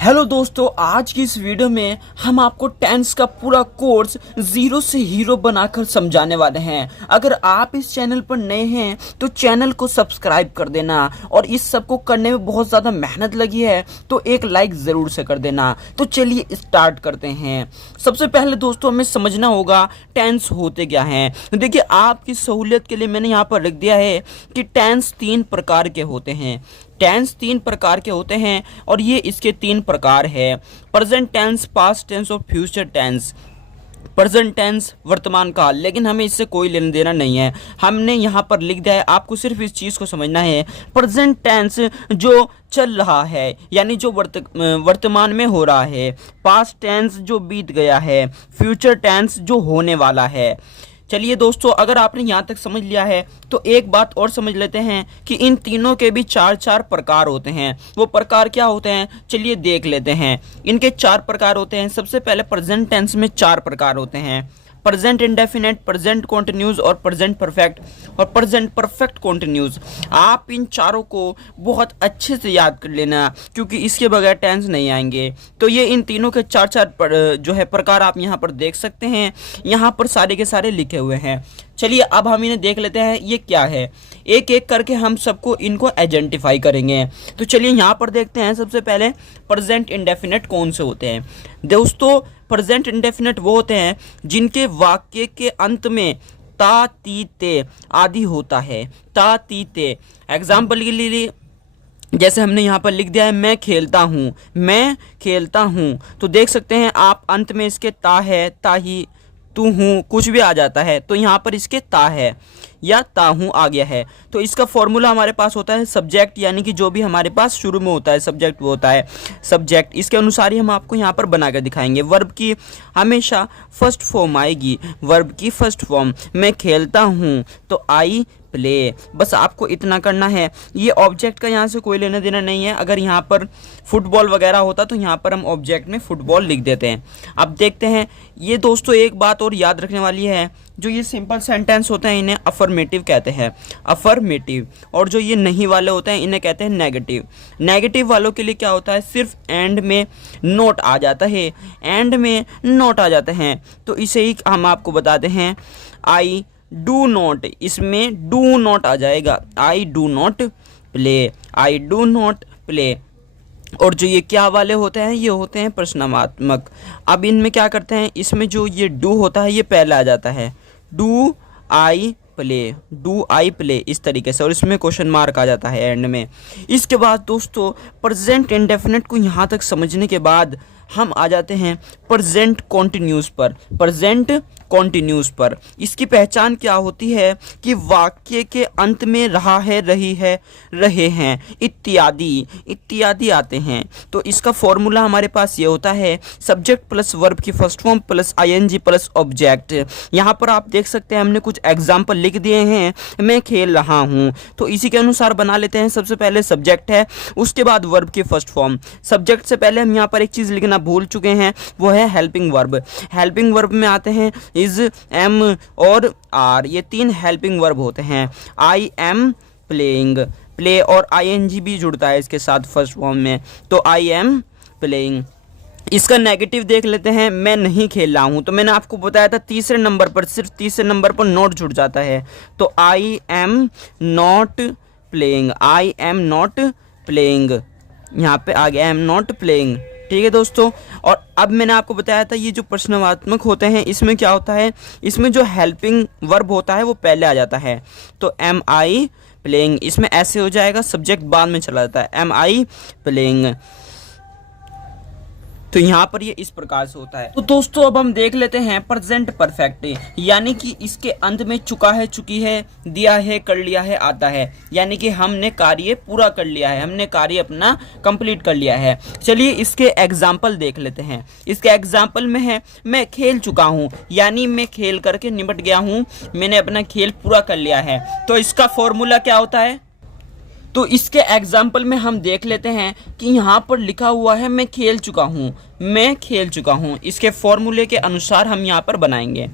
Hello दोस्तों, आज की इस वीडियो में हम आपको टेंस का पूरा कोर्स जीरो से हीरो बनाकर समझाने वाले हैं। अगर आप इस चैनल पर नए हैं तो चैनल को सब्सक्राइब कर देना, और इस सब को करने में बहुत ज़्यादा मेहनत लगी है तो एक लाइक ज़रूर से कर देना। तो चलिए स्टार्ट करते हैं। सबसे पहले दोस्तों हमें समझना होगा टेंस होते क्या हैं। देखिए, आपकी सहूलियत के लिए मैंने यहाँ पर लिख दिया है कि टेंस 3 प्रकार के होते हैं। टेंस 3 प्रकार के होते हैं और ये इसके 3 प्रकार है: प्रेजेंट टेंस, पास्ट टेंस और फ्यूचर टेंस। प्रेजेंट टेंस वर्तमान काल, लेकिन हमें इससे कोई लेना देना नहीं है, हमने यहाँ पर लिख दिया है। आपको सिर्फ इस चीज़ को समझना है, प्रेजेंट टेंस जो चल रहा है यानी जो वर्तमान में हो रहा है, पास्ट टेंस जो बीत गया है, फ्यूचर टेंस जो होने वाला है। चलिए दोस्तों, अगर आपने यहाँ तक समझ लिया है तो एक बात और समझ लेते हैं कि इन तीनों के भी 4 प्रकार होते हैं। वो प्रकार क्या होते हैं, चलिए देख लेते हैं। इनके 4 प्रकार होते हैं। सबसे पहले प्रेजेंट टेंस में 4 प्रकार होते हैं: प्रेजेंट इंडेफिनेट, प्रेजेंट कॉन्टिन्यूस और प्रेजेंट परफेक्ट और प्रेजेंट परफेक्ट कॉन्टिन्यूस। आप इन चारों को बहुत अच्छे से याद कर लेना, क्योंकि इसके बगैर टेंस नहीं आएंगे। तो ये इन तीनों के 4 जो है प्रकार आप यहाँ पर देख सकते हैं। यहाँ पर सारे के सारे लिखे हुए हैं। चलिए अब हम इन्हें देख लेते हैं ये क्या है। एक एक करके हम सबको इनको आइडेंटिफाई करेंगे। तो चलिए यहाँ पर देखते हैं। सबसे पहले प्रेजेंट इंडेफिनेट कौन से होते हैं। दोस्तों, प्रेजेंट इंडेफिनेट वो होते हैं जिनके वाक्य के अंत में ता ती ते आदि होता है। ता ती ते एग्जाम्पल के लिए जैसे हमने यहाँ पर लिख दिया है, मैं खेलता हूँ, मैं खेलता हूँ। तो देख सकते हैं आप, अंत में इसके ता है, ता ही, तू हूँ, कुछ भी आ जाता है तो यहाँ पर इसके ता है या ता हूँ आ गया है। तो इसका फॉर्मूला हमारे पास होता है सब्जेक्ट, यानी कि जो भी हमारे पास शुरू में होता है सब्जेक्ट वो होता है सब्जेक्ट। इसके अनुसार ही हम आपको यहाँ पर बना कर दिखाएंगे। वर्ब की हमेशा फर्स्ट फॉर्म आएगी। वर्ब की फर्स्ट फॉर्म, मैं खेलता हूँ तो आई प्ले। बस आपको इतना करना है। ये ऑब्जेक्ट का यहाँ से कोई लेना देना नहीं है। अगर यहाँ पर फुटबॉल वगैरह होता तो यहाँ पर हम ऑब्जेक्ट में फुटबॉल लिख देते हैं। अब देखते हैं। ये दोस्तों एक बात और याद रखने वाली है, जो ये सिंपल सेंटेंस होते हैं इन्हें अफर्मेटिव कहते हैं, अफर्मेटिव। और जो ये नहीं वाले होते हैं इन्हें कहते हैं नेगेटिव। नेगेटिव वालों के लिए क्या होता है, सिर्फ एंड में नोट आ जाता है, एंड में नोट आ जाते हैं। तो इसे ही हम आपको बताते हैं आई डू नॉट, इसमें डू नॉट आ जाएगा। I do not play, I do not play. और जो ये क्या वाले होते हैं, ये होते हैं प्रश्नात्मक। अब इनमें क्या करते हैं, इसमें जो ये डू होता है ये पहले आ जाता है, do I play, do I play, इस तरीके से। और इसमें क्वेश्चन मार्क आ जाता है एंड में। इसके बाद दोस्तों प्रेजेंट इंडेफिनेट को यहाँ तक समझने के बाद हम आ जाते हैं प्रेजेंट कॉन्टिन्यूस पर। प्रेजेंट कॉन्टिन्यूस पर इसकी पहचान क्या होती है कि वाक्य के अंत में रहा है, रही है, रहे हैं, इत्यादि इत्यादि आते हैं। तो इसका फॉर्मूला हमारे पास ये होता है सब्जेक्ट प्लस वर्ब की first form plus ING plus object. यहाँ पर आप देख सकते हैं हमने कुछ एग्जाम्पल लिख दिए हैं। मैं खेल रहा हूँ, तो इसी के अनुसार बना लेते हैं। सबसे पहले सब्जेक्ट है, उसके बाद वर्ब की फर्स्ट फॉर्म। सब्जेक्ट से पहले हम यहाँ पर एक चीज़ लिखना भूल चुके हैं, वो है हेल्पिंग वर्ब। हेल्पिंग वर्ब में आते हैं इज, एम और आर। ये 3 हेल्पिंग वर्ब होते हैं। आई एम प्लेइंग, प्ले और आईएनजी भी जुड़ता है इसके साथ फर्स्ट फॉर्म में, तो आई एम प्लेइंग। इसका नेगेटिव देख लेते हैं, मैं नहीं खेल रहा हूँ। तो मैंने आपको बताया था तीसरे नंबर पर, सिर्फ तीसरे नंबर पर नॉट जुड़ जाता है, तो I am not playing, I am not playing, यहाँ पे आ गया एम नॉट प्लेइंग। ठीक है दोस्तों। और अब मैंने आपको बताया था ये जो प्रश्नात्मक होते हैं इसमें क्या होता है, इसमें जो हेल्पिंग वर्ब होता है वो पहले आ जाता है। तो एम आई प्लेइंग, इसमें ऐसे हो जाएगा, सब्जेक्ट बाद में चला जाता है, एम आई प्लेइंग। तो यहाँ पर ये इस प्रकार से होता है। तो दोस्तों अब हम देख लेते हैं प्रेजेंट परफेक्ट, यानी कि इसके अंत में चुका है, चुकी है, दिया है, कर लिया है आता है, यानी कि हमने कार्य पूरा कर लिया है, हमने कार्य अपना कंप्लीट कर लिया है। चलिए इसके एग्जाम्पल देख लेते हैं। इसके एग्जाम्पल में है मैं खेल चुका हूँ, यानी मैं खेल करके निपट गया हूँ, मैंने अपना खेल पूरा कर लिया है। तो इसका फॉर्मूला क्या होता है, तो इसके एग्जाम्पल में हम देख लेते हैं कि यहाँ पर लिखा हुआ है मैं खेल चुका हूँ, मैं खेल चुका हूँ। इसके फॉर्मूले के अनुसार हम यहाँ पर बनाएंगे।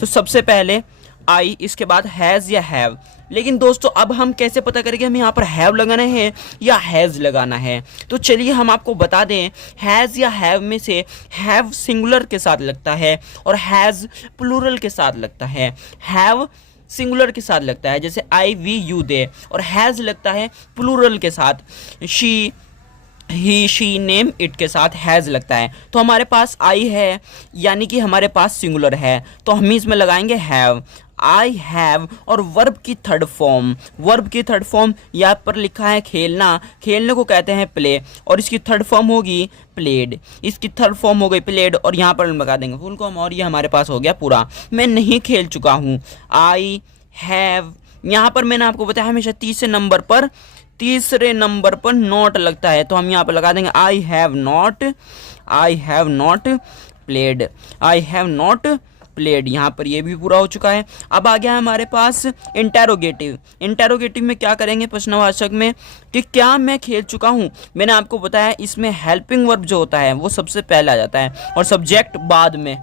तो सबसे पहले आई, इसके बाद हैज़ या हैव। लेकिन दोस्तों अब हम कैसे पता करेंगे हमें यहाँ पर हैव लगाना है या हैज़ लगाना है। तो चलिए हम आपको बता दें, हैज़ या हैव में से हैव सिंगुलर के साथ लगता है और हैज़ प्लूरल के साथ लगता है। हैव सिंगुलर के साथ लगता है जैसे आई वी यू दे, और हैज़ लगता है प्लूरल के साथ, she he she name it के साथ हैज़ लगता है। तो हमारे पास आई है यानी कि हमारे पास सिंगुलर है, तो हम इसमें लगाएंगे हैव, आई हैव। और वर्ब की थर्ड फॉर्म यहाँ पर लिखा है खेलना, खेलने को कहते हैं प्ले, और इसकी थर्ड फॉर्म होगी प्लेड, इसकी थर्ड फॉर्म हो गई प्लेड, और यहाँ पर हम लगा देंगे फुल फॉर्म, और ये हमारे पास हो गया पूरा। मैं नहीं खेल चुका हूँ, आई हैव। यहाँ पर मैंने आपको बताया हमेशा तीसरे नंबर पर नॉट लगता है, तो हम यहाँ पर लगा देंगे आई have not played, I have not played. यहाँ पर ये भी पूरा हो चुका है। अब आ गया हमारे पास इंटेरोगेटिव में क्या करेंगे प्रश्नवाचक में कि क्या मैं खेल चुका हूँ। मैंने आपको बताया इसमें हेल्पिंग वर्ब जो होता है वो सबसे पहले आ जाता है और सब्जेक्ट बाद में।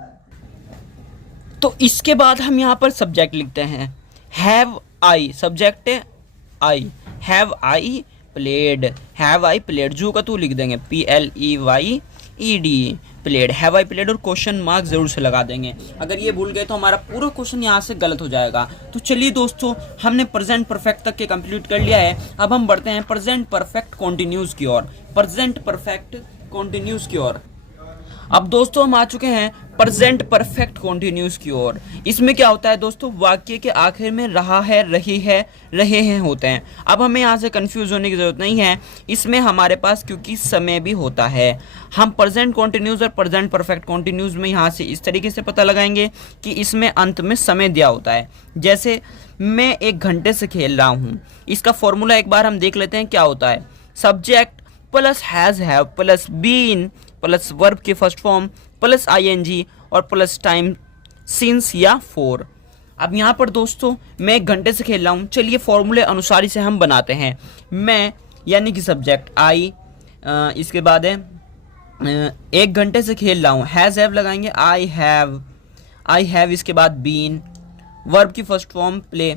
तो इसके बाद हम यहाँ पर सब्जेक्ट लिखते हैं have I, subject I, have I played, जू का तू लिख देंगे PLEYED played, have I played, और क्वेश्चन मार्क जरूर से लगा देंगे। अगर ये भूल गए तो हमारा पूरा क्वेश्चन यहाँ से गलत हो जाएगा। तो चलिए दोस्तों हमने प्रेजेंट परफेक्ट तक के कंप्लीट कर लिया है। अब हम बढ़ते हैं प्रेजेंट परफेक्ट कॉन्टिन्यूज की ओर। अब दोस्तों हम आ चुके हैं प्रेजेंट परफेक्ट कॉन्टिन्यूस की ओर। इसमें क्या होता है दोस्तों, वाक्य के आखिर में रहा है, रही है, रहे हैं होते हैं। अब हमें यहाँ से कंफ्यूज होने की जरूरत नहीं है, इसमें हमारे पास क्योंकि समय भी होता है। हम प्रेजेंट कॉन्टिन्यूस और प्रेजेंट परफेक्ट कॉन्टिन्यूस में यहाँ से इस तरीके से पता लगाएंगे कि इसमें अंत में समय दिया होता है। जैसे मैं 1 घंटे से खेल रहा हूँ, इसका फॉर्मूला एक बार हम देख लेते हैं क्या होता है। Subject plus has have plus been plus verb की फर्स्ट फॉर्म प्लस ING और प्लस टाइम सिंस या फॉर। अब यहाँ पर दोस्तों मैं 1 घंटे से खेल रहा हूँ, चलिए फॉर्मूले अनुसार इसे हम बनाते हैं। मैं यानी कि सब्जेक्ट आई, इसके बाद है 1 घंटे से खेल रहा हूँ, हैज़ हैव लगाएंगे, आई हैव, इसके बाद बीन, वर्ब की फर्स्ट फॉर्म प्ले,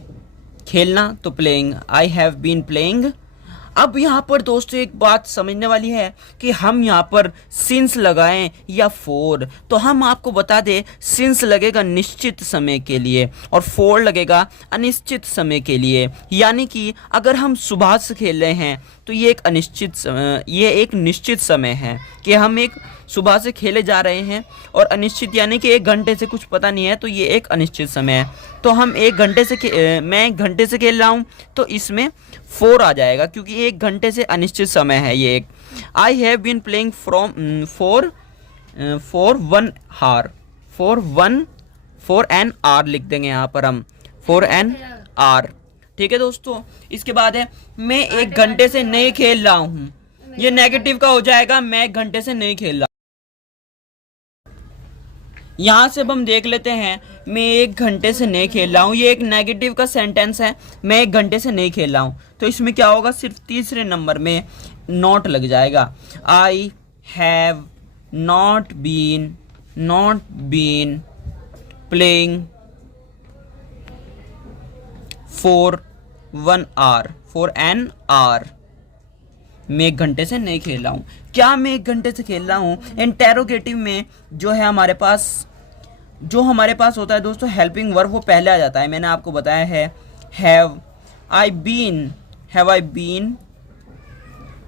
खेलना तो playing, I have been playing. अब यहाँ पर दोस्तों एक बात समझने वाली है कि हम यहाँ पर सिंस लगाएं या फोर, तो हम आपको बता दें सिंस लगेगा निश्चित समय के लिए और फोर लगेगा अनिश्चित समय के लिए। यानी कि अगर हम सुबह से खेल रहे हैं तो ये एक निश्चित समय है कि हम एक सुबह से खेले जा रहे हैं, और अनिश्चित यानी कि 1 घंटे से कुछ पता नहीं है, तो ये एक अनिश्चित समय है। तो हम मैं 1 घंटे से खेल रहा हूँ तो इसमें 4 आ जाएगा क्योंकि 1 घंटे से अनिश्चित समय है ये एक। I have been playing for 1 an hour लिख देंगे यहाँ पर हम, 4 एन आर। ठीक है दोस्तों, इसके बाद है मैं 1 घंटे से नहीं खेल रहा हूँ, ये नेगेटिव का हो जाएगा, मैं 1 घंटे से नहीं खेल रहा। यहाँ से अब हम देख लेते हैं मैं 1 घंटे से नहीं खेल रहा हूँ, ये एक नेगेटिव का सेंटेंस है, मैं 1 घंटे से नहीं खेल रहा हूँ। तो इसमें क्या होगा, सिर्फ तीसरे नंबर में नॉट लग जाएगा। I have not been playing for 1 an hour. मैं 1 घंटे से नहीं खेल रहा हूँ। क्या मैं 1 घंटे से खेल रहा हूँ? इंटेरोगेटिव में जो हमारे पास होता है दोस्तों हेल्पिंग वर्ब, वो पहले आ जाता है। मैंने आपको बताया है have I been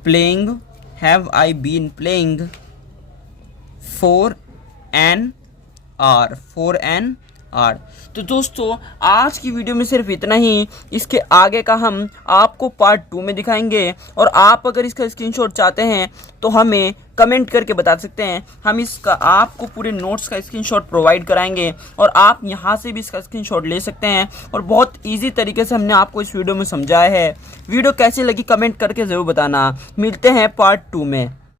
playing for an hour. तो दोस्तों आज की वीडियो में सिर्फ इतना ही, इसके आगे का हम आपको पार्ट 2 में दिखाएंगे। और आप अगर इसका स्क्रीनशॉट चाहते हैं तो हमें कमेंट करके बता सकते हैं, हम इसका आपको पूरे नोट्स का स्क्रीनशॉट प्रोवाइड कराएंगे और आप यहां से भी इसका स्क्रीनशॉट ले सकते हैं। और बहुत इजी तरीके से हमने आपको इस वीडियो में समझाया है। वीडियो कैसी लगी कमेंट करके ज़रूर बताना। मिलते हैं पार्ट 2 में।